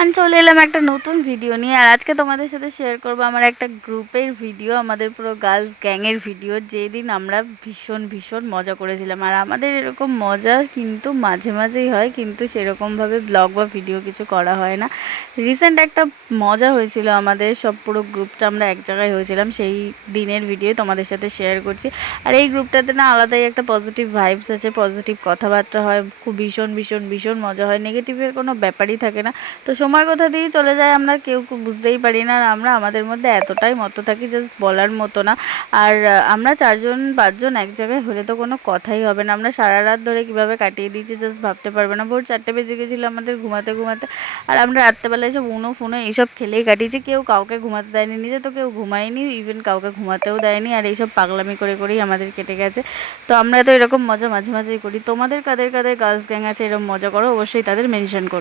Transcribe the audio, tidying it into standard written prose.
আজ চলে এলাম একটা নতুন ভিডিও নিয়ে। আর আজকে তোমাদের সাথে শেয়ার করবো আমার একটা গ্রুপের ভিডিও, আমাদের পুরো গার্লস গ্যাংয়ের ভিডিও, যেদিন আমরা ভীষণ ভীষণ মজা করেছিলাম। আর আমাদের এরকম মজা কিন্তু মাঝে মাঝেই হয়, কিন্তু সেরকমভাবে ব্লগ বা ভিডিও কিছু করা হয় না। রিসেন্ট একটা মজা হয়েছিল আমাদের, সব পুরো গ্রুপটা আমরা এক জায়গায় হয়েছিলাম, সেই দিনের ভিডিও তোমাদের সাথে শেয়ার করছি। আর এই গ্রুপটাতে না আলাদাই একটা পজিটিভ ভাইবস আছে, পজিটিভ কথাবার্তা হয়, খুব ভীষণ ভীষণ ভীষণ মজা হয়, নেগেটিভের কোনো ব্যাপারই থাকে না। তো সময় কোথা দিয়ে চলে যায় আমরা কেউ বুঝতেই পারি না। আর আমরা আমাদের মধ্যে এতটাই মতো থাকি, জাস্ট বলার মতো না। আর আমরা 4-5জন এক জায়গায় হলে তো কোনো কথাই হবে না। আমরা সারা রাত ধরে কিভাবে কাটিয়ে দিয়েছি জাস্ট ভাবতে পারবে না। ভোর 4টে বেজে গেছিলো আমাদের ঘুমাতে ঘুমাতে। আর আমরা রাত্রেবেলায় সব উনো ফুনো এইসব খেলেই কাটিয়েছি। কেউ কাউকে ঘুমাতে দেয়নি, নিজে তো কেউ ঘুমায়নি, ইভেন কাউকে ঘুমাতেও দেয়নি। আর এইসব পাগলামি করে করেই আমাদের কেটে গেছে। তো আমরা তো এরকম মজা মাঝে মাঝেই করি। তোমাদের কাদের কাদের গার্লস গ্যাং আছে এরকম মজা করো, অবশ্যই তাদের মেনশন করো।